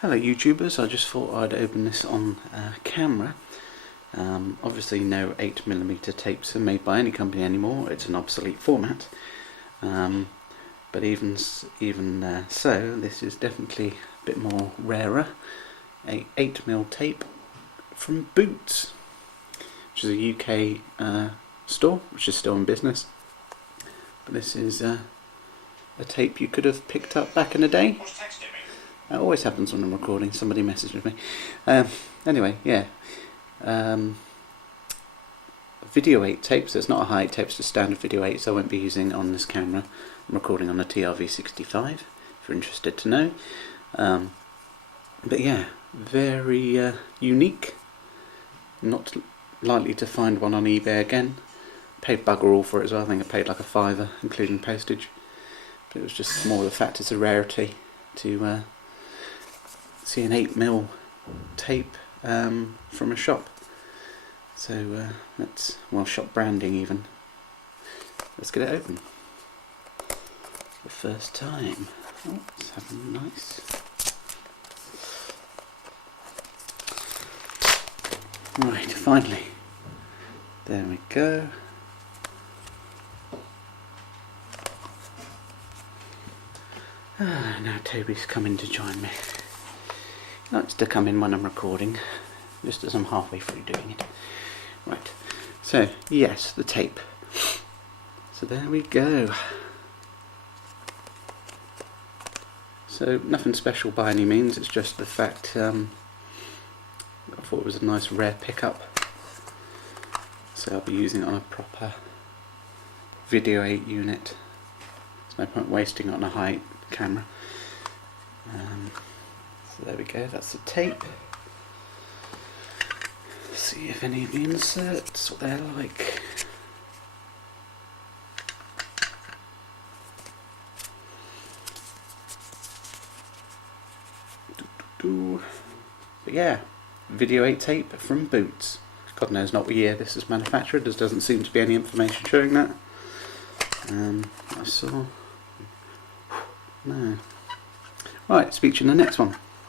Hello YouTubers, I just thought I'd open this on camera. Obviously no 8mm tapes are made by any company anymore, it's an obsolete format. But even so, this is definitely a bit more rarer. A 8mm tape from Boots, which is a UK store, which is still in business. But this is a tape you could have picked up back in the day. It always happens when I'm recording, somebody messages me. Anyway, yeah. Video 8 tape, so it's not a high tape, it's just standard video 8, so I won't be using it on this camera. I'm recording on a TRV65, if you're interested to know. But yeah, very unique. Not likely to find one on eBay again. Paid bugger all for it as well, I think I paid like a £5, including postage. But it was just more the fact it's a rarity to see an 8mm tape from a shop. So let's, well, shop branding even. Let's get it open. The first time. Oh, it's having nice. Right, finally. There we go. Now Toby's coming to join me. He likes to come in when I'm recording, just as I'm halfway through doing it. Right, so yes, the tape. So there we go. So nothing special by any means, it's just the fact I thought it was a nice rare pickup. So I'll be using it on a proper video 8 unit. There's no point wasting it on a high camera. So there we go, that's the tape. See if any of the inserts, what they're like. But yeah, video 8 tape from Boots. God knows not what year this is manufactured, there doesn't seem to be any information showing that. I saw... No. Right, speak to you in the next one.